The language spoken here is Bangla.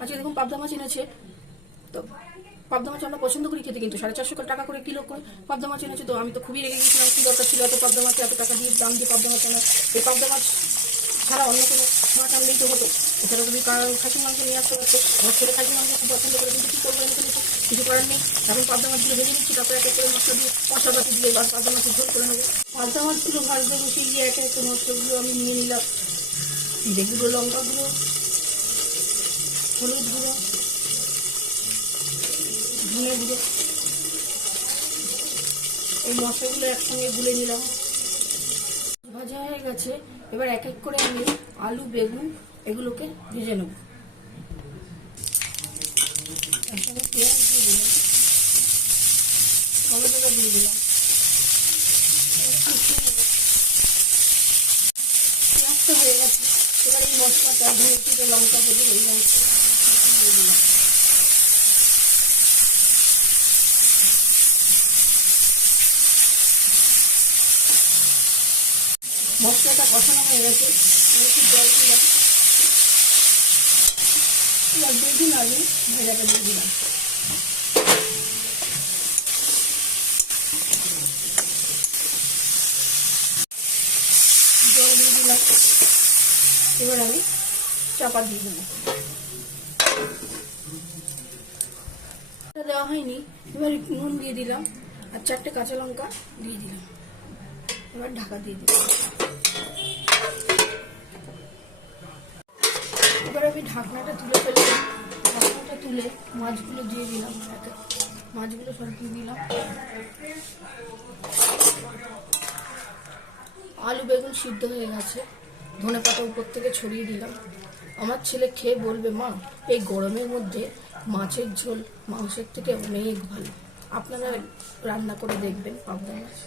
আজকে দেখুন পাবদা মাছ এনেছে। তো পাবদা মাছ আমরা পছন্দ করি খেতে, কিন্তু 450 টাকা করে কিলো করে পাবদা মাছ এনেছে। তো আমি তো খুবই রেগে গেছিলাম, কি দরকার ছিল এত পাবদা মাছ, এত টাকা দিয়ে দাম দিয়ে পাবদা মাছ আনা। এই পাবদা মাছ ছাড়া অন্য কোনো মাছ আনলেই তো হতো। এছাড়া তুমি খাসির মাংস নিয়ে আসতে পারতো। আমার ছেলে খাসির মাংস খুব পছন্দ করে, কিন্তু কী করবো, এনে ফেলেছি, কিছু করার নেই। এখন পাবদা মাছগুলো ভেজে নিচ্ছি, তারপরে এক এক করে মশলা দিয়ে মশলাপাতি দিয়ে এবার পাবদা মাছের ঝোল করে নেবো। পাবদা মাছগুলো ভাজতে বসে গিয়ে এক এক মশলাগুলো আমি নিয়ে নিলাম। জিরে গুঁড়ো, লঙ্কা গুঁড়ো, হলুদ গুঁড়ো, ধনে গুঁড়ো, এই মশলাগুলো একসঙ্গে গুলে নিলাম। ভাজা হয়ে গেছে, এবার এক এক করে আমি আলু, বেগুন এগুলোকে ভেজে নেব। একসঙ্গে পেঁয়াজ দিয়ে দিলাম, টমেটোটা দিয়ে দিলাম, পেঁয়াজটা হয়ে গেছে। এবার এই মশলাটা ধনে জিরে লঙ্কা ভেজে এই মশলাটা দিয়ে দিলাম। মশলাটা কষানো হয়ে গেছে, আমি একটু জল দিলাম। এবার বেগুন আলু ভাজাটা দিয়ে দিলাম। জল দিয়ে দিলাম। এবার আমি চাপা দিয়ে দেবো। দেওয়া হয়নি, এবার নুন দিয়ে দিলাম আর 4টে কাঁচা লঙ্কা দিয়ে দিলাম। এবার ঢাকা দিয়ে দিলাম। এবার আমি ঢাকনাটা তুলে ফেললাম। ঢাকনাটা তুলে মাছগুলো দিয়ে দিলাম, মাছগুলো সব দিয়ে দিলাম। আলু বেগুন সিদ্ধ হয়ে গেছে, ধনেপাতা উপর থেকে ছড়িয়ে দিলাম। আমার ছেলে খেয়ে বলবে, মা এই গরমের মধ্যে মাছের ঝোল মাংসের থেকে অনেক ভালো। আপনারা রান্না করে দেখবেন পাবদা মাছ।